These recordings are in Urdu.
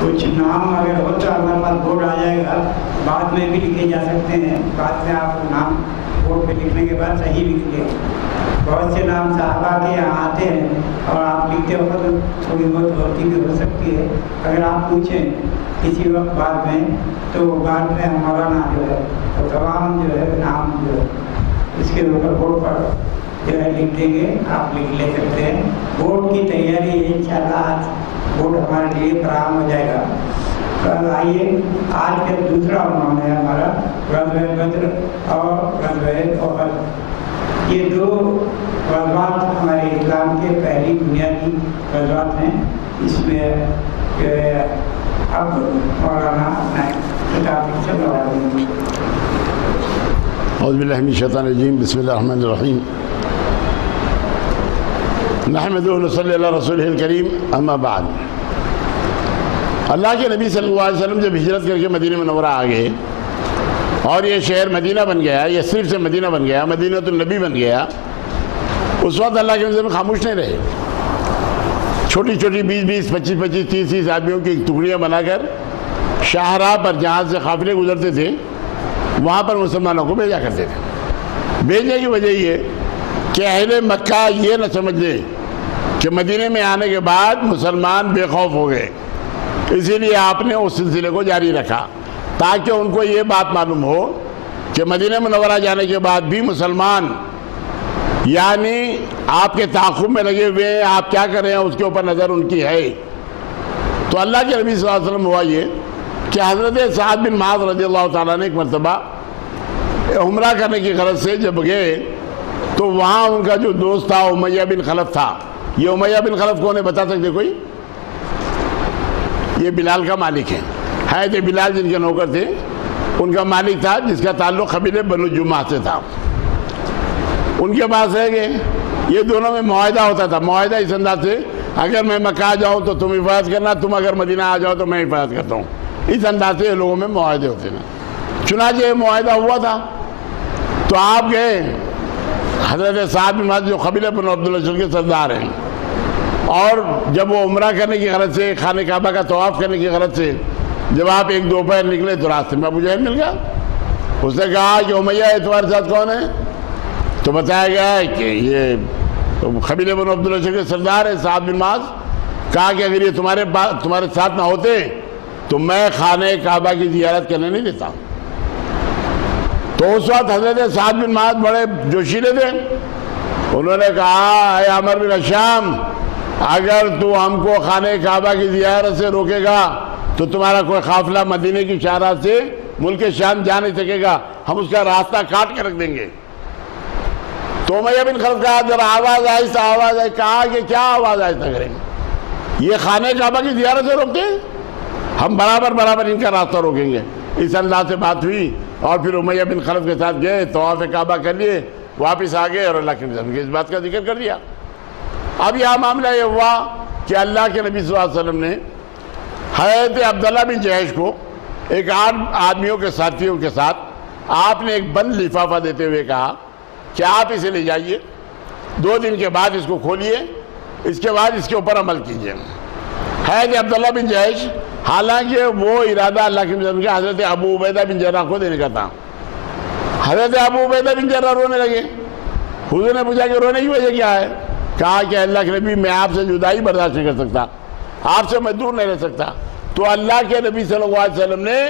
کچھ نام اگر ہو تو ہمارے پاس بورڈ آ جائے گا، بعد میں بھی لکھے جا سکتے ہیں، بعد میں آپ نام بورڈ پہ لکھنے کے بعد صحیح لکھ لیں۔ بہت سے نام صحابہ کے یہاں آتے ہیں اور آپ لکھتے وقت تھوڑی بہت غلطی بھی ہو سکتی ہے، اگر آپ پوچھیں کسی وقت بعد میں تو بعد میں ہمارا نام جو ہے تو تمام جو ہے نام جو ہے اس کے اوپر بورڈ پر جو ہے لکھ دیں گے، آپ لکھ لے سکتے ہیں۔ بورڈ کی تیاری انشاءاللہ آج بورڈ ہمارے لیے فراہم ہو جائے گا۔ آئیے آج کا دوسرا عنوان ہے ہمارا غزوہ بدر اور غزوہ احد۔ یہ دو غزوات ہمارے اسلام کے پہلی بنیادی غزوات ہیں۔ اس میں جو ہے اب مولانا اپنا خطاب سے بڑھائیں گے۔ اعوذ باللہ من الشیطان الرجیم، بسم اللہ الرحمن الرحیم، نحمدہ و نصلی علی رسولہ الکریم، اما بعد۔ اللہ کے نبی صلی اللہ علیہ وسلم جب ہجرت کر کے مدینہ منورہ آ گئے اور یہ شہر مدینہ بن گیا، یہ صرف سے مدینہ بن گیا، مدینۃ النبی بن گیا، اس وقت اللہ کے نبی خاموش نہیں رہے۔ چھوٹی چھوٹی 20-20 25-25 30-30 آدمیوں کی ٹکڑیاں بنا کر شاہراہ پر جہاں سے قافلے گزرتے تھے وہاں پر مسلمانوں کو بھیجا کرتے تھے۔ بھیجنے کی وجہ یہ کہ اہل مکہ یہ نہ سمجھ لیں کہ مدینہ میں آنے کے بعد مسلمان بے خوف ہو گئے، اسی لیے آپ نے اس سلسلے کو جاری رکھا تاکہ ان کو یہ بات معلوم ہو کہ مدینہ منورہ جانے کے بعد بھی مسلمان یعنی آپ کے تعاقب میں لگے ہوئے ہیں، آپ کیا کر رہے ہیں اس کے اوپر نظر ان کی ہے۔ تو اللہ کے نبی صلی اللہ علیہ وسلم ہوا یہ کہ حضرت سعد بن معاذ رضی اللہ تعالیٰ نے ایک مرتبہ عمرہ کرنے کی غرض سے جب گئے تو وہاں ان کا جو دوست تھا امیہ بن خلف تھا۔ یہ امیہ بن خلف کون ہے بتا سکتے کوئی؟ یہ بلال کا مالک ہے، حضرت بلال جن کے نوکر تھے ان کا مالک تھا، جس کا تعلق قبیلہ بنو جمعہ سے تھا۔ ان کے پاس رہ گئے، یہ دونوں میں معاہدہ ہوتا تھا۔ معاہدہ اس انداز سے اگر میں مکہ آ جاؤں تو تم حفاظت کرنا، تم اگر مدینہ آ جاؤ تو میں حفاظت کرتا ہوں، اس انداز سے لوگوں میں معاہدے ہوتے ہیں۔ چنانچہ یہ معاہدہ ہوا تھا تو آپ گئے، حضرت سعد بن معاذ جو قبیلہ بنو عبدالاشر کے سردار ہیں، اور جب وہ عمرہ کرنے کی غرض سے خانہ کعبہ کا طواف کرنے کی غرض سے جب آپ ایک دوپہر نکلے تو راستے میں ابو جہل مل گیا۔ اس نے کہا کہ امیہ تمہارے ساتھ کون ہے؟ تو بتایا گیا ہے کہ یہ قبیلہ بنو عبدالاشر کے سردار ہے سعد بن معاذ۔ کہا کہ اگر یہ تمہارے ساتھ نہ ہوتے تو میں خانہ کعبہ کی زیارت کرنے نہیں دیتا۔ تو اس وقت حضرت سعد بن معاذ بڑے جوشیلے تھے، انہوں نے کہا اے عمر بن ہشام، اگر تو ہم کو خانہ کعبہ کی زیارت سے روکے گا تو تمہارا کوئی قافلہ مدینہ کی شاہراہ سے ملک شام جا نہیں سکے گا، ہم اس کا راستہ کاٹ کے رکھ دیں گے۔ تو امیہ بن خلف کہا ذرا آواز آہستہ آواز آئی، کہا کہ کیا آواز آہستہ کریں گے؟ یہ خانہ کعبہ کی زیارت سے روکتے ہیں، ہم برابر ان کا راستہ روکیں گے۔ اس انداز سے بات ہوئی اور پھر امیہ بن خلف کے ساتھ گئے، طواف کعبہ کر لیے، واپس آ گئے اور اللہ کے نبی نے اس بات کا ذکر کر دیا۔ اب یہاں معاملہ یہ ہوا کہ اللہ کے نبی صلی اللہ علیہ وسلم نے حضرت عبداللہ بن جہش کو ایک 8 آدمیوں کے ساتھیوں کے ساتھ آپ نے ایک بند لفافہ دیتے ہوئے کہا کہ آپ اسے لے جائیے، 2 دن کے بعد اس کو کھولیے، اس کے بعد اس کے اوپر عمل کیجیے۔ حضرت عبداللہ بن جہش حالانکہ وہ ارادہ اللہ کے نبی کے حضرت ابو عبیدہ بن جراح کو دینے کا تھا۔ حضرت ابو عبیدہ بن جراح رونے لگے۔ حضور نے پوچھا کہ رونے کی وجہ کیا ہے؟ کہا کہ اللہ کے نبی میں آپ سے جدائی برداشت نہیں کر سکتا، آپ سے میں دور نہیں رہ سکتا۔ تو اللہ کے نبی صلی اللہ علیہ وسلم نے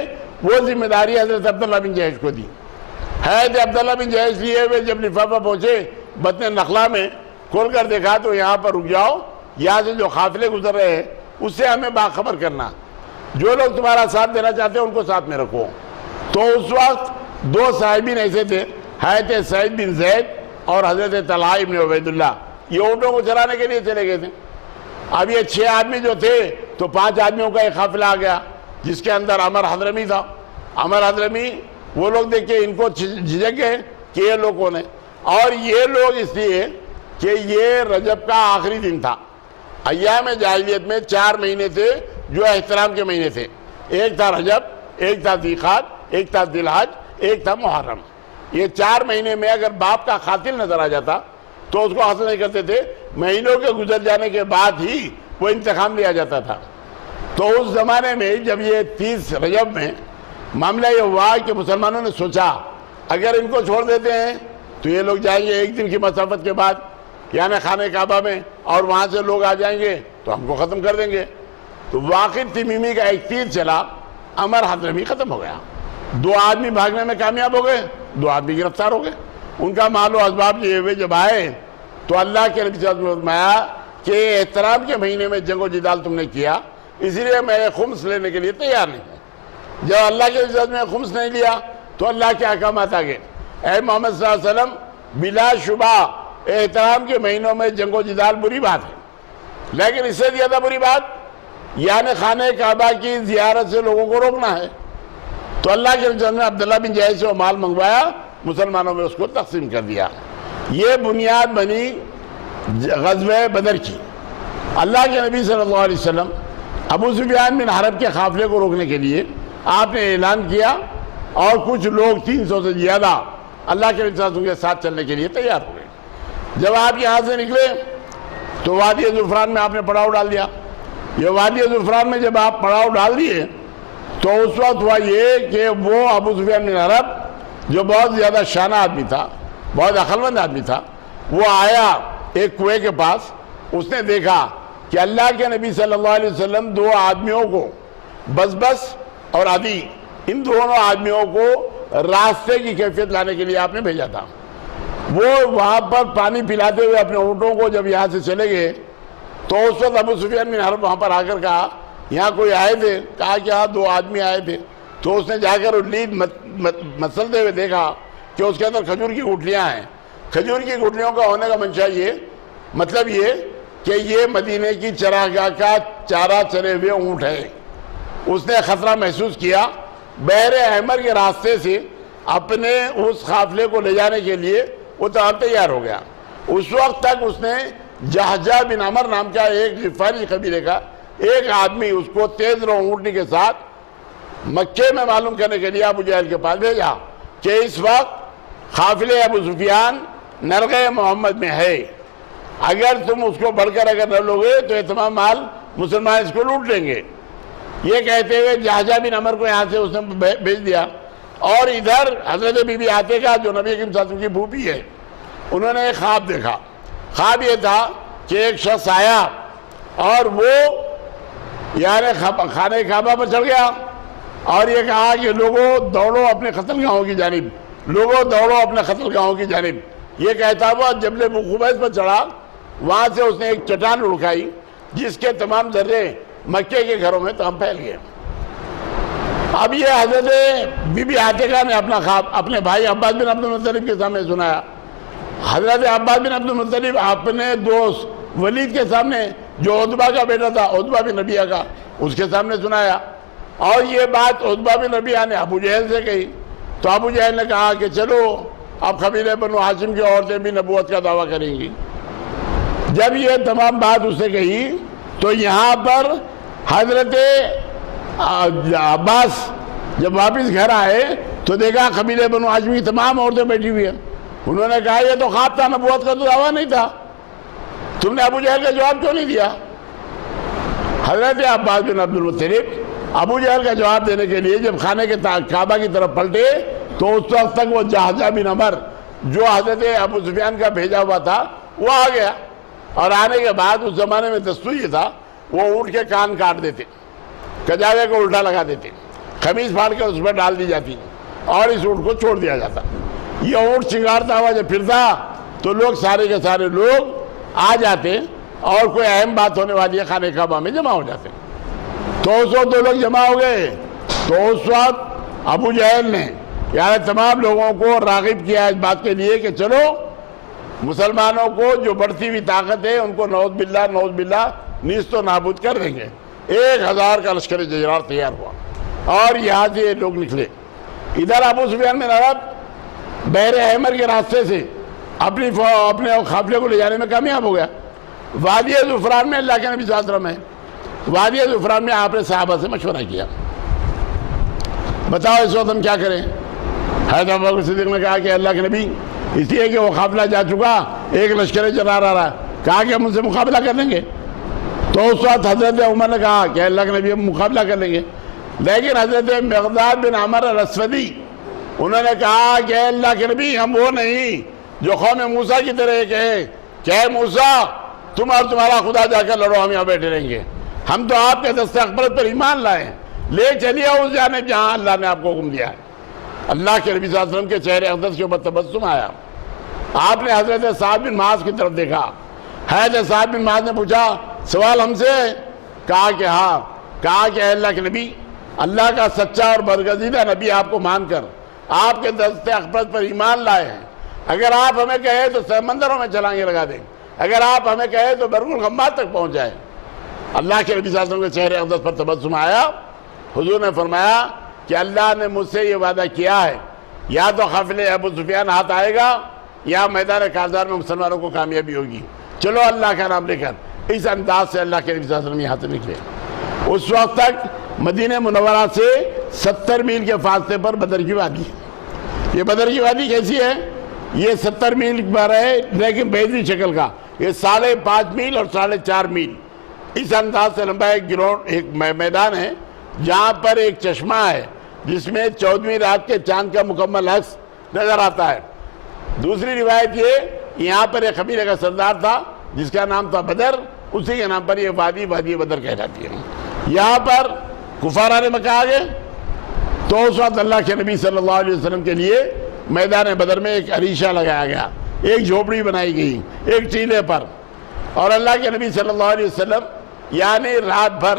وہ ذمہ داری حضرت عبداللہ بن جہش کو دی۔ حضرت عبداللہ بن جہش لیے ہوئے جب لفافہ پہنچے بطن نخلا میں، کھول کر دیکھا تو یہاں پر رک جاؤ، یہاں سے جو قافلے گزر رہے ہیں اس سے ہمیں باخبر کرنا، جو لوگ تمہارا ساتھ دینا چاہتے ہیں ان کو ساتھ میں رکھو۔ تو اس وقت 2 صاحبین ایسے تھے، حضرت سعید بن زید اور حضرت طلحہ بن عبید اللہ، یہ اونٹوں کو چرانے کے لیے چلے گئے تھے۔ اب یہ 6 آدمی جو تھے تو 5 آدمیوں کا ایک قافلہ آ گیا جس کے اندر عمر حضرمی تھا۔ عمر حضرمی وہ لوگ دیکھ کے ان کو جھجک گئے کہ یہ لوگ کون ہیں، اور یہ لوگ اس لیے کہ یہ رجب کا آخری دن تھا۔ ایام جاہلیت میں 4 مہینے تھے جو احترام کے مہینے تھے، ایک تھا رجب، ایک تھا ذیقعدہ، ایک تھا ذی الحج، ایک تھا محرم۔ یہ 4 مہینے میں اگر باپ کا قاتل نظر آ جاتا تو اس کو حاصل نہیں کرتے تھے، مہینوں کے گزر جانے کے بعد ہی وہ انتقام لیا جاتا تھا۔ تو اس زمانے میں جب یہ 30 رجب میں معاملہ یہ ہوا کہ مسلمانوں نے سوچا اگر ان کو چھوڑ دیتے ہیں تو یہ لوگ جائیں گے ایک دن کی مسافت کے بعد یعنی خانہ کعبہ میں، اور وہاں سے لوگ آ جائیں گے تو ہم کو ختم کر دیں گے۔ تو واقعی تمیمی کا ایک تیر چلا، عمر حضرمی ختم ہو گیا، 2 آدمی بھاگنے میں کامیاب ہو گئے، 2 آدمی گرفتار ہو گئے۔ ان کا مال و اسباب لیے ہوئے جب آئے تو اللہ کے نبی صلی اللہ علیہ وسلم نے فرمایا کہ احترام کے مہینے میں جنگ و جدال تم نے کیا، اسی لیے میں خمس لینے کے لیے تیار نہیں ہوں۔ جب اللہ کے نبی صلی اللہ علیہ وسلم نے خمس نہیں لیا تو اللہ کے احکامات آ گئے۔ اے محمد صلی اللہ علیہ وسلم، بلا شبہ احترام کے مہینوں میں جنگ و جدال بری بات ہے، لیکن اس سے زیادہ بری بات یعنی خانہ کعبہ کی زیارت سے لوگوں کو روکنا ہے۔ تو اللہ کے رسول نے عبداللہ بن جہش سے وہ مال منگوایا، مسلمانوں میں اس کو تقسیم کر دیا۔ یہ بنیاد بنی غزوہ بدر کی۔ اللہ کے نبی صلی اللہ علیہ وسلم ابو سفیان بن حرب کے قافلے کو روکنے کے لیے آپ نے اعلان کیا، اور کچھ لوگ 300 سے زیادہ اللہ کے رسول کے ساتھ چلنے کے لیے تیار ہو گئے۔ جب آپ یہاں سے نکلے تو وادی زعفران میں آپ نے پڑاؤ ڈال دیا۔ یہ وادی زعفران میں جب آپ پڑاؤ ڈال دیے تو اس وقت ہوا یہ کہ وہ ابو سفیان بن حرب جو بہت زیادہ شانہ آدمی تھا، بہت عقلمند آدمی تھا، وہ آیا ایک کنویں کے پاس، اس نے دیکھا کہ اللہ کے نبی صلی اللہ علیہ وسلم 2 آدمیوں کو بس اور عدی، ان دونوں آدمیوں کو راستے کی کیفیت لانے کے لیے آپ نے بھیجا تھا۔ وہ وہاں پر پانی پلاتے ہوئے اپنے اونٹوں کو جب یہاں سے چلے گئے تو اس وقت ابو سفیان بن حرب وہاں پر آ کر کہا یہاں کوئی آئے تھے؟ کہا کہ ہاں 2 آدمی آئے تھے۔ تو اس نے جا کر لید مسلتے ہوئے دیکھا کہ اس کے اندر کھجور کی گٹھلیاں ہیں۔ کھجور کی گٹھلیوں کا ہونے کا منشا یہ، مطلب یہ کہ یہ مدینے کی چراگاہ کا چارہ چرے ہوئے اونٹ ہے۔ اس نے خطرہ محسوس کیا، بحر احمر کے راستے سے اپنے اس قافلے کو لے جانے کے لیے وہ تیار ہو گیا۔ اس وقت تک اس نے جہجہ بن عمر نام کا ایک غفاری قبیلے کا ایک آدمی اس کو تیز رو اونٹنی کے ساتھ مکے میں معلوم کرنے کے لیے ابو جہل کے پاس بھیجا کہ اس وقت قافلے ابو سفیان نرغہ محمد میں ہے، اگر تم اس کو بڑھ کر اگر نہ لوگے تو یہ تمام مال مسلمان اس کو لوٹ لیں گے۔ یہ کہتے ہوئے جہجہ بن عمر کو یہاں سے اس نے بھیج دیا، اور ادھر حضرت بی بی عاتقہ جو نبی کریم صلی اللہ علیہ وسلم کی پھوپھی ہے، انہوں نے ایک خواب دیکھا۔ خواب یہ تھا کہ ایک شخص آیا اور وہ یعنی خانہ کعبہ پر چڑھ گیا اور یہ کہا کہ لوگوں دوڑو اپنے قتل گاہوں کی جانب، لوگوں دوڑو اپنے قتل گاہوں کی جانب۔ یہ کہتا ہوا جبل بقبیس پر چڑھا، وہاں سے اس نے ایک چٹان اٹھائی جس کے تمام ذرے مکے کے گھروں میں تمام پھیل گئے۔ اب یہ حضرت بی بی عاتقہ نے اپنا خواب اپنے بھائی عباس بن عبد المطلب کے سامنے سنایا۔ حضرت عباس بن عبد المطلب اپنے دوست ولید کے سامنے جو عتبہ کا بیٹا تھا، عتبہ بن ربیعہ کا، اس کے سامنے سنایا، اور یہ بات عتبہ بن ربیعہ نے ابو جہل سے کہی۔ تو ابو جہل نے کہا کہ چلو اب قبیلہ بنو ہاشم کی عورتیں بھی نبوت کا دعویٰ کریں گی۔ جب یہ تمام بات اس نے کہی تو یہاں پر حضرت عباس جب واپس گھر آئے تو دیکھا قبیلہ بنو ہاشم کی تمام عورتیں بیٹھی ہوئی ہیں۔ انہوں نے کہا یہ تو خواب تھا، نبوت کا تو دعویٰ نہیں تھا، تم نے ابو جہل کا جواب کیوں نہیں دیا؟ حضرت عباس بن عبد المطلب ابو جہل کا جواب دینے کے لیے جب خانہ کے کعبہ کی طرف پلٹے تو اس وقت تک وہ جہجہ بن عمر جو حضرت ابو سفیان کا بھیجا ہوا تھا وہ آ گیا، اور آنے کے بعد اس زمانے میں دستور یہ تھا وہ اونٹ کے کان کاٹ دیتے، کجاوے کو الٹا لگا دیتے، خمیز پھاڑ کر اس پر ڈال دی جاتی اور اس اونٹ کو چھوڑ دیا جاتا۔ یہ اونٹ چنگارتا ہوا جب پھرتا تو لوگ سارے کے سارے لوگ آ جاتے اور کوئی اہم بات ہونے والی ہے خانہ کعبہ میں جمع ہو جاتے۔ تو اس وقت دو لوگ جمع ہو گئے تو اس وقت ابو جہل نے یعنی تمام لوگوں کو راغب کیا اس بات کے لیے کہ چلو مسلمانوں کو جو بڑھتی ہوئی طاقت ہے ان کو نعوذ باللہ نیست و نابود کر دیں گے۔ 1000 کا لشکر جرار تیار ہوا اور یہاں سے یہ لوگ نکلے۔ ادھر ابو سفیان بن حرب بحر احمر کے راستے سے اپنے قافلے کو لے جانے میں کامیاب ہو گیا۔ وادی زعفران میں اللہ کے نبی صلی اللہ علیہ وسلم ہے، وادی زعفران میں آپ نے صحابہ سے مشورہ کیا، بتاؤ اس وقت ہم کیا کریں؟ حضرت ابوبکر صدیق نے کہا کہ اللہ کے نبی اس لیے کہ وہ قافلہ جا چکا، ایک لشکر جرار آ رہا ہے، کہا کہ ہم ان سے مقابلہ کر لیں گے۔ تو اس وقت حضرت عمر نے کہا کہ اللہ کے نبی ہم مقابلہ کر لیں گے، لیکن حضرت مقداد بن عمر الاسودی انہوں نے کہا کہ اللہ کے نبی ہم وہ نہیں جو قوم موسیٰ کی طرح کہے کہ اے موسیٰ تم اور تمہارا خدا جا کر لڑو، ہم یہاں بیٹھے رہیں گے، ہم تو آپ کے دست اقبرت پر ایمان لائے ہیں، لے چلیے اس جانب جہاں اللہ نے آپ کو حکم دیا ہے۔ اللہ کے نبی صلی اللہ علیہ وسلم کے چہرے اقدس کے اوپر تبسم آیا، آپ نے حضرت سعد بن معاذ کی طرف دیکھا، حضرت سعد بن معاذ نے پوچھا سوال ہم سے؟ کہا کہ ہاں، کہا کہ اے اللہ کے نبی اللہ کا سچا اور برگزیدہ نبی آپ کو مان کر آپ کے دست اقبرت پر ایمان لائے ہیں، اگر آپ ہمیں کہے تو سمندروں میں چھلانگیں لگا دیں، اگر آپ ہمیں کہے تو برق الغمات تک پہنچ جائے۔ اللہ کے نبی صلی اللہ علیہ وسلم کے چہرے اقدس پر تبسم آیا، حضور نے فرمایا کہ اللہ نے مجھ سے یہ وعدہ کیا ہے یا تو قافلے ابو سفیان ہاتھ آئے گا یا میدان کارزار میں مسلمانوں کو کامیابی ہوگی، چلو اللہ کا نام لے کر۔ اس انداز سے اللہ کے نبی صلی اللہ علیہ وسلم یہاں سے نکلے۔ اس وقت تک مدینہ منورہ سے 70 میل کے فاصلے پر بدر کی وادی ہے۔ یہ بدر کی وادی کیسی ہے؟ یہ 70 میل پر ہے لیکن بہتری شکل کا، یہ 5.5 میل اور 4.5 میل اس انداز سے لمبا ایک میدان ہے جہاں پر ایک چشمہ ہے جس میں 14ویں رات کے چاند کا مکمل عکس نظر آتا ہے۔ دوسری روایت یہ یہاں پر ایک قبیلے کا سردار تھا جس کا نام تھا بدر، اسی کے نام پر یہ وادی بدر کہلاتی ہے۔ یہاں پر کفار مکہ آ گئے تو اس وقت اللہ کے نبی صلی اللہ علیہ وسلم کے لیے میدان بدر میں ایک عریشہ لگایا گیا، ایک جھوپڑی بنائی گئی ایک ٹیلے پر، اور اللہ کے نبی صلی اللہ علیہ وسلم یعنی رات بھر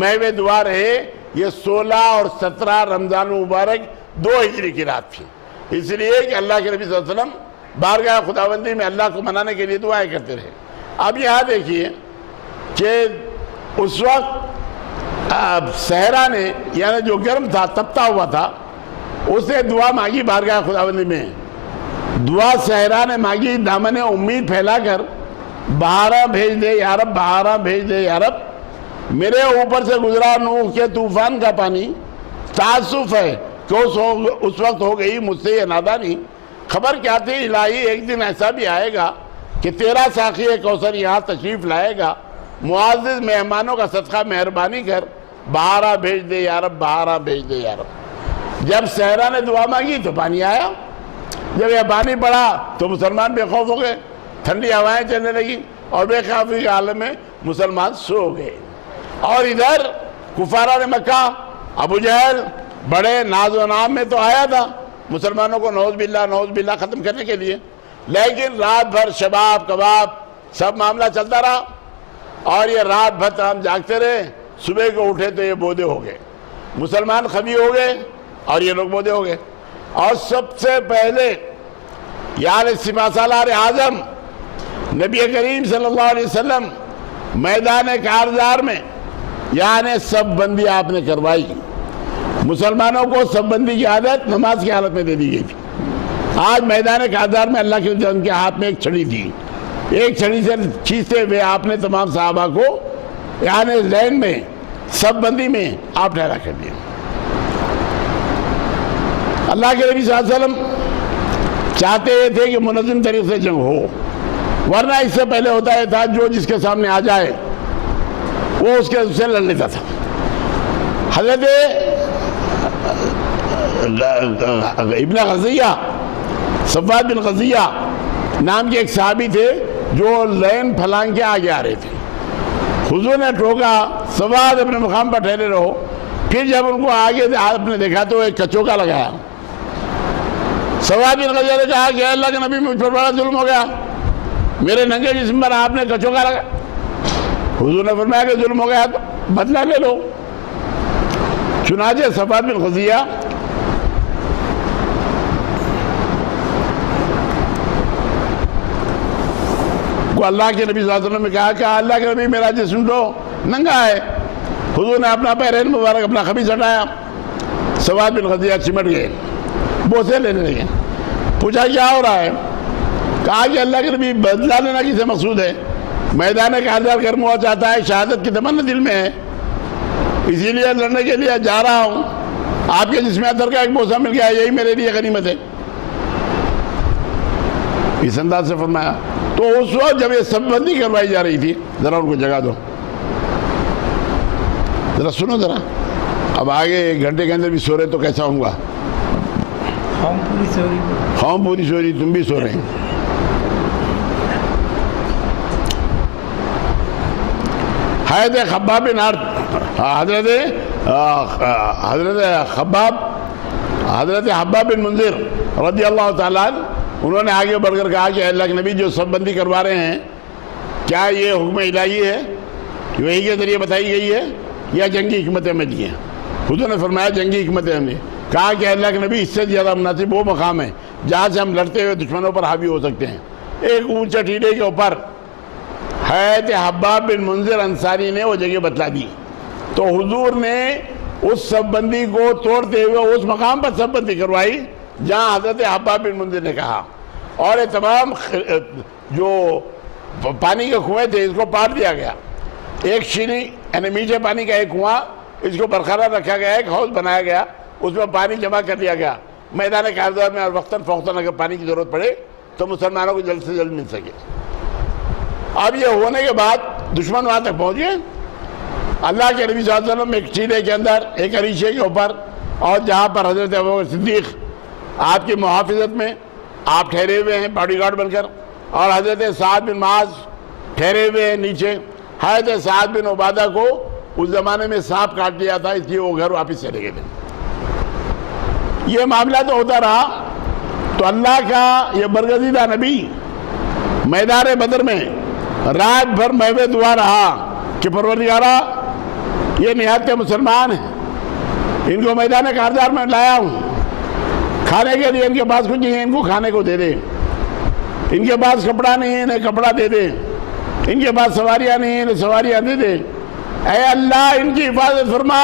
محو دعا رہے۔ یہ 16 اور 17 رمضان مبارک 2 ہجری کی رات تھی، اس لیے کہ اللہ کے نبی صلی اللہ علیہ وسلم بارگاہ خداوندی میں اللہ کو منانے کے لیے دعائیں کرتے رہے۔ اب یہاں دیکھیے کہ اس وقت صحرا نے یعنی جو گرم تھا تپتا ہوا تھا اس نے دعا مانگی بارگاہ خداوندی میں، دعا صحرا نے مانگی دامن امید پھیلا کر بہارا بھیج دے یا رب، بہارا بھیج دے یا رب، میرے اوپر سے گزرا نوح کے طوفان کا پانی، تاسف ہے کہ اس وقت ہو گئی مجھ سے یہ نادانی، خبر کیا تھی الہی ایک دن ایسا بھی آئے گا کہ تیرا ساقی کوثر یہاں تشریف لائے گا، معزز مہمانوں کا صدقہ مہربانی کر بہارا بھیج دے یا رب، بہارا بھیج دے یا رب۔ جب صحرا نے دعا مانگی تو پانی آیا، جب یہ پانی پڑا تو مسلمان بے خوف ہو گئے، ٹھنڈی ہوائیں چلنے لگی اور بے خوفی کے عالم میں مسلمان سو گئے۔ اور ادھر کفارہ مکہ ابو جہل بڑے ناز و نام میں تو آیا تھا مسلمانوں کو نعوذ باللہ ختم کرنے کے لیے، لیکن رات بھر شباب کباب سب معاملہ چلتا رہا اور یہ رات بھر ہم جاگتے رہے، صبح کو اٹھے تو یہ بودے ہو گئے، مسلمان خبی ہو گئے اور یہ لوگ بودے ہو گئے۔ اور سب سے پہلے یعنی سپہ سالار اعظم نبی کریم صلی اللہ علیہ وسلم میدان کارزار میں یعنی سب بندی آپ نے کروائی، مسلمانوں کو سب بندی کی عادت نماز کی حالت میں دے دی گئی تھی۔ آج میدان کارزار میں اللہ کے ان کے ہاتھ میں ایک چھڑی تھی، ایک چھڑی سے کھینچتے ہوئے آپ نے تمام صحابہ کو یعنی لین میں سب بندی میں آپ ٹھہرا کر دیا۔ اللہ کے نبی صلی اللہ علیہ وسلم چاہتے یہ تھے کہ منظم طریقے سے جنگ ہو، ورنہ اس سے پہلے ہوتا یہ تھا جو جس کے سامنے آ جائے وہ اس سے لڑ لیتا تھا۔ حضرت ابن غزیہ، صفوان بن غزیہ نام کے ایک صحابی تھے جو لین پھلانگ کے آگے آ رہے تھے، حضور نے ٹوکا صفوان اپنے مقام پر ٹھہرے رہو، پھر جب ان کو آگے آپ نے دیکھا تو ایک کچوکا لگایا۔ صفوان بن غزیہ نے کہا کہ اللہ کے نبی مجھ پر بڑا ظلم ہو گیا، میرے ننگے جسم پر آپ نے کچوکا لگا۔ حضور نے فرمایا کہ ظلم ہو گیا تو بدلہ لے لو۔ چنانچہ صفوان بن غزیہ کو اللہ کے نبی صلی اللہ علیہ وسلم نے کہا کہ اللہ کے نبی میرا جسم تو ننگا ہے۔ حضور نے اپنا پیرین مبارک اپنا خمیص ہٹایا، صفوان بن غزیہ چمٹ گئے، بوسے لینے لگے۔ پوچھا کیا ہو رہا ہے؟ کہا کہ اللہ کے نبی بدلہ لینا کسے مقصود ہے؟ میدان کارزار گرم ہوا چاہتا ہے، شہادت کی تمنا دل میں ہے، اسی لیے لڑنے کے لیے جا رہا ہوں، آپ کے جسم اندر کا ایک بوسہ مل گیا، یہی میرے لیے غنیمت ہے۔ اس انداز سے فرمایا۔ تو اس وقت جب یہ سب بندی کروائی جا رہی تھی، ذرا ان کو جگہ دو، ذرا سنو ذرا، اب آگے 1 گھنٹے کے اندر بھی سو رہے تو کیسا ہوں گا؟ قوم پوری سو رہی، قوم پوری سو رہی، تم بھی سو رہے ہیں۔ حضرت خباب بن حضرت حباب بن منذر رضی اللہ تعالیٰ عنہ، انہوں نے آگے بڑھ کر کہا کہ اللہ کے نبی جو سب بندی کروا رہے ہیں، کیا یہ حکم الہی ہے، وہی کے ذریعے بتائی گئی ہے یا جنگی حکمت عملی ہے؟ حضور نے فرمایا جنگی حکمت عملی۔ کہا کہ اللہ کے نبی اس سے زیادہ مناسب وہ مقام ہے جہاں سے ہم لڑتے ہوئے دشمنوں پر حاوی ہو سکتے ہیں۔ ایک اونچا ٹیلے کے اوپر حضرت حباب بن منذر انصاری نے وہ جگہ بتلا دی، تو حضور نے اس سب بندی کو توڑتے ہوئے اس مقام پر سب بندی کروائی جہاں حضرت حباب بن منذر نے کہا، اور یہ تمام جو پانی کے کنویں تھے اس کو پاٹ دیا گیا۔ ایک شیری یعنی میٹھے پانی کا ایک کنواں، اس کو برقرار رکھا گیا، ایک ہاؤس بنایا گیا، اس میں پانی جمع کر دیا گیا، میدان کارزار میں وقتاً فوقتاً اگر پانی کی ضرورت پڑے تو مسلمانوں کو جلد سے جلد مل سکے۔ اب یہ ہونے کے بعد دشمن وہاں تک پہنچ گئے۔ اللہ کے نبی صلی اللہ علیہ وسلم ایک ٹیلے کے اندر ایک عریشے کے اوپر، اور جہاں پر حضرت ابوبکر صدیق آپ کی محافظت میں آپ ٹھہرے ہوئے ہیں باڈی گارڈ بن کر، اور حضرت سعد بن معاذ ٹھہرے ہوئے ہیں نیچے۔ حضرت سعد بن عبادہ کو اس زمانے میں سانپ کاٹ لیا تھا، اس لیے وہ گھر واپس چلے گئے تھے۔ یہ معاملہ تو ہوتا رہا، تو اللہ کا یہ برگزیدہ نبی میدان بدر میں رات بھر محو دعا رہا کہ پروردگارا یہ نہایت مسلمان ہیں، ان کو میدان کارزار میں لایا ہوں، کھانے کے لیے ان کے پاس کچھ نہیں ہے، ان کو کھانے کو دے دے، ان کے پاس کپڑا نہیں ہے انہیں کپڑا دے دے، ان کے پاس سواریاں نہیں ہیں انہیں سواریاں دے دے، اے اللہ ان کی حفاظت فرما،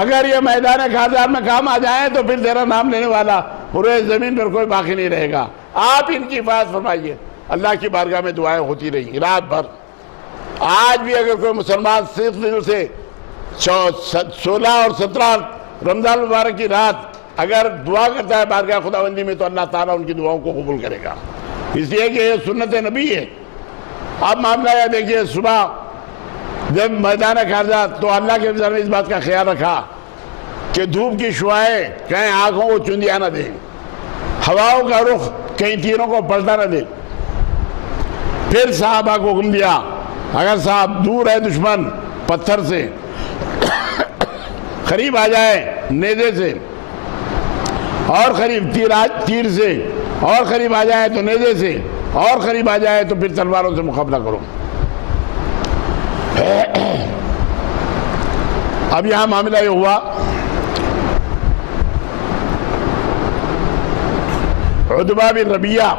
اگر یہ میدان کارزار میں کام آ جائیں تو پھر تیرا نام لینے والا پورے زمین پر کوئی باقی نہیں رہے گا، آپ ان کی حفاظت فرمائیے۔ اللہ کی بارگاہ میں دعائیں ہوتی رہی رات بھر۔ آج بھی اگر کوئی مسلمان صرف دل سے 16 اور 17 رمضان مبارک کی رات اگر دعا کرتا ہے بارگاہ خداوندی میں، تو اللہ تعالیٰ ان کی دعاؤں کو قبول کرے گا، اس لیے کہ یہ سنت نبی ہے۔ اب معاملہ یہ دیکھیے، صبح جب میدان کارزار تو اللہ کے نبی نے اس بات کا خیال رکھا کہ دھوپ کی شعاعیں کہیں آنکھوں کو چوندیاں نہ دیں، ہواؤں کا رخ کہیں تیروں کو پلٹا نہ دے۔ پھر صحابہ کو حکم دیا اگر صاحب دور ہے دشمن پتھر سے، قریب آ جائے نیزے سے، اور قریب تیر سے، اور قریب آ جائے تو نیزے سے، اور قریب آ جائے تو پھر تلواروں سے مقابلہ کرو۔ اب یہاں معاملہ یہ ہوا، عتبہ بن ربیعہ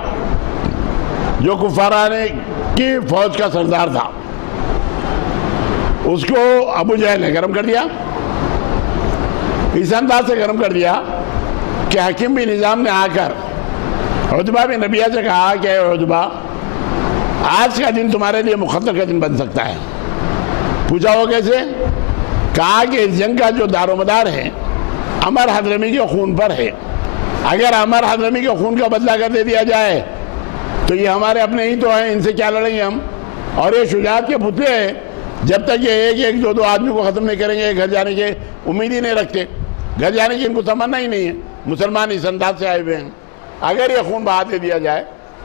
جو کفارانے کی فوج کا سردار تھا، اس کو ابو جہل نے گرم کر دیا، اس انداز سے گرم کر دیا کہ حکیم بن نظام نے آ کر عتبہ بن ربیعہ سے کہا کہ اے عتبہ، آج کا دن تمہارے لیے مقدر کا دن بن سکتا ہے۔ پوچھا وہ کیسے؟ کہا کہ اس جنگ کا جو دار و مدار ہے عمر حضرمی کے خون پر ہے، اگر عمر حضرمی کے خون کا بدلہ کر دے دیا جائے تو یہ ہمارے اپنے ہی تو ہیں، ان سے کیا لڑیں گے ہم، اور یہ شجاعت کے پتلے ہیں، جب تک یہ ایک دو آدمی کو ختم نہیں کریں گے گھر جانے کے امید ہی نہیں رکھتے، گھر جانے کی ان کو تمنا ہی نہیں ہے۔ مسلمان اس انداز سے آئے ہوئے ہیں، اگر یہ خون بہا دے دیا جائے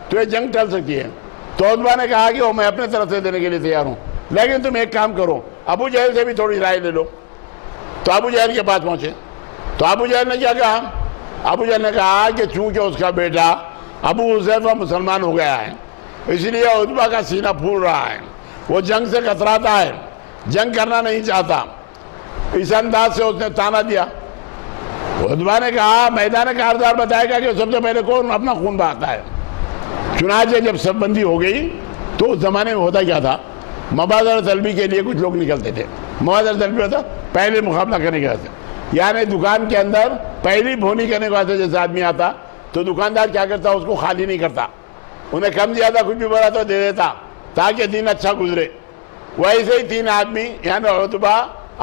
تو یہ جنگ ٹل سکتی ہے۔ تو عتبہ نے کہا کہ وہ میں اپنے طرف سے دینے کے لیے تیار ہوں، لیکن تم ایک کام کرو، ابو جہل سے بھی تھوڑی رائے لے لو۔ تو ابو جہل کے پاس پہنچے، تو ابو جہل نے کیا کہا؟ ابو جہل نے کہا کہ چونکہ اس کا بیٹا ابو حذیفہ مسلمان ہو گیا ہے، اس لیے عتبہ کا سینہ پھول رہا ہے، وہ جنگ سے کتراتا ہے، جنگ کرنا نہیں چاہتا۔ اس انداز سے اس نے تانا دیا۔ عتبہ نے کہا میدان کارزار بتائے گا کہ سب سے پہلے کون اپنا خون بہاتا ہے۔ چنانچہ جب سب بندی ہو گئی تو اس زمانے میں ہوتا کیا تھا، مبادرہ طلبی کے لیے کچھ لوگ نکلتے تھے۔ مبادرہ طلبی ہوتا پہلے مقابلہ کرنے کے واسطے، یعنی دکان کے اندر پہلی بھونی کرنے کے واسطے جیسے آدمی آتا تو دکاندار کیا کرتا، اس کو خالی نہیں کرتا، انہیں کم زیادہ کچھ بھی بڑا تو دے دیتا تاکہ دن اچھا گزرے۔ ویسے ہی 3 آدمی یعنی عتبہ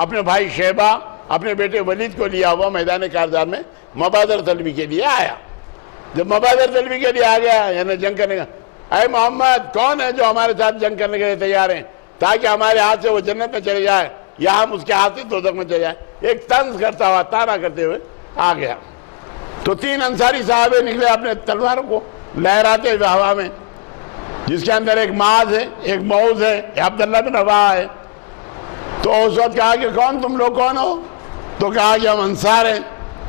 اپنے بھائی شیبہ اپنے بیٹے ولید کو لیا ہوا میدان کارزار میں مبادرہ طلبی کے لیے آیا۔ جب مبادرہ طلبی کے لیے آ گیا یعنی جنگ کرنے کا، اے محمد کون ہے جو ہمارے ساتھ جنگ کرنے کے لیے تیار ہیں تاکہ ہمارے ہاتھ سے وہ جنت میں چلے جائے یا ہم اس کے ہاتھ سے دوزخ میں چلے جائیں. ایک طنز کرتا ہوا تانا کرتے ہوئے آ گیا. تو 3 انصاری صحابے نکلے اپنے تلواروں کو لہراتے ہوئے ہوا میں، جس کے اندر ایک معاذ ہے، ایک معوذ ہے، ایک عبداللہ بن رواحہ ہے. تو اس وقت کہا کہ کون تم لوگ کون ہو؟ تو کہا کہ ہم انصار ہیں،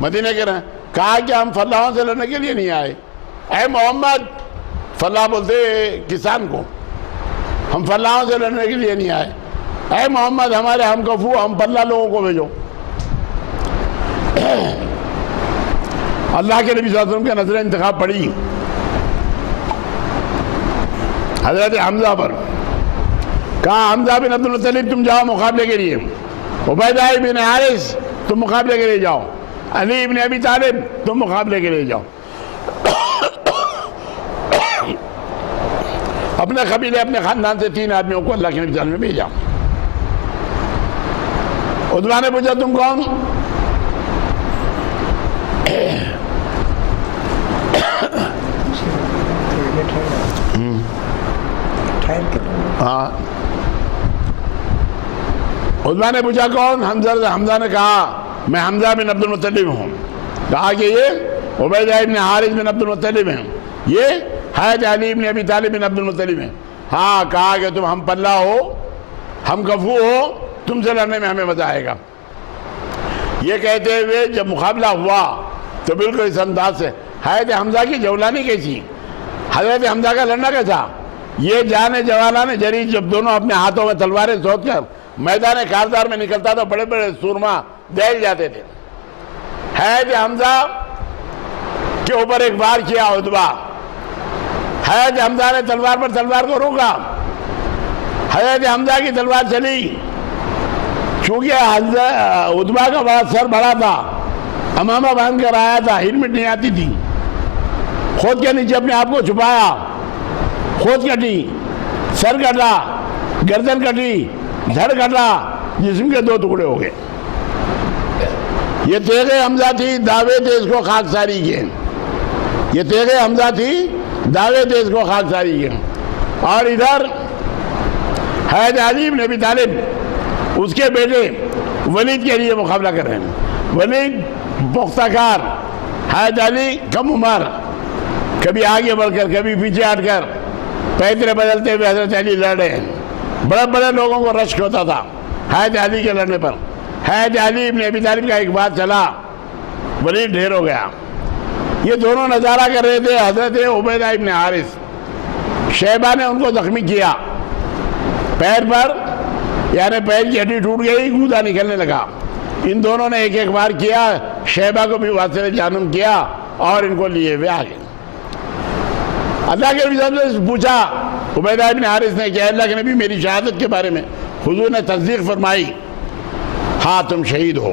مدینہ کے رہیں. کہا کہ ہم فلاحوں سے لڑنے کے لیے نہیں آئے. اے محمد، فلاح بولتے کسان کو، ہم فلاحوں سے لڑنے کے لیے نہیں آئے. اے محمد، ہمارے ہم کفو ہم فلاح لوگوں کو بھیجو. اللہ کے نبی صلی اللہ علیہ وسلم کے نظر انتخاب پڑی حضرت حمزہ پر. کہا حمزہ بن عبد المطلب تم جاؤ مقابلے کے لیے، عبیدہ بن حارث تم مقابلے کے لیے جاؤ، علی بن ابی طالب تم مقابلے کے لیے جاؤ. اپنے قبیلے اپنے خاندان سے 3 آدمیوں کو اللہ کے نبی صلی اللہ علیہ وسلم میں بھیجا. عتبہ نے پوچھا تم کون؟ ہاں. عتبہ نے پوچھا کون؟ حمزہ نے کہا میں حمزہ بن عبد المطلب ہوں. کہا کہ یہ عبیدہ بن حارث بن عبد المطلب ہیں، یہ حضرت علی بن ابی طالب بن عبد المطلب ہیں. ہاں. کہا کہ تم ہم پلہ ہو، ہم کفو ہو، تم سے لڑنے میں ہمیں مزہ آئے گا. یہ کہتے ہوئے جب مقابلہ ہوا تو بالکل اس انداز سے حضرت حمزہ کی جولانی کیسی، حضرت حمزہ کا لڑنا کیسا. یہ جانے جوالان جری جب دونوں اپنے ہاتھوں میں تلواریں سوچ کر میدان کارزار میں نکلتا تو بڑے بڑے سورما دہل جاتے تھے. حضرت حمزہ کے اوپر ایک وار کیا عتبہ. حضرت حمزہ نے تلوار پر تلوار کو روکا. حضرت حمزہ کی تلوار چلی. چونکہ عتبہ کا بڑا سر بڑا تھا، امامہ باندھ کر آیا تھا، ہیلمٹ نہیں آتی تھی، خود کے نیچے اپنے آپ کو چھپایا، خود کٹی، سر کٹا، گردن کٹی، دھڑ کٹا، جسم کے 2 ٹکڑے ہو گئے. یہ تیغ حمزہ تھی، دعوے تھے اس کو خاکساری کے. یہ تیغ حمزہ تھی، دعوے تھے اس کو خاکساری کے. اور ادھر حضرت علی بن ابی طالب اس کے بیٹے ولید کے لیے مقابلہ کر رہے ہیں. ولید پختہ کار، حضرت علی کم عمر، کبھی آگے بڑھ کر کبھی پیچھے ہٹ کر پیدرے بدلتے ہوئے حضرت علی لڑ رہے ہیں. بڑے بڑے لوگوں کو رشک ہوتا تھا حضرت علی کے لڑنے پر. حضرت علی بن ابی طالب کا ایک بات چلا، ولید ڈھیر ہو گیا. یہ دونوں نظارہ کر رہے تھے. حضرت عبیدہ بن حارث، شیبہ نے ان کو زخمی کیا پیر پر، یعنی پیر کی ہڈی ٹوٹ گئی، گودا نکلنے لگا. ان دونوں نے ایک ایک بار کیا، شیبہ کو بھی واسطے جانم کیا اور ان کو لیے ہوئے آگے. اللہ کے نبی صلی اللہ علیہ وسلم سے پوچھا عبیدہ بن حارث نے کہ اللہ کے نبی میری شہادت کے بارے میں حضور نے تصدیق فرمائی، ہاں تم شہید ہو.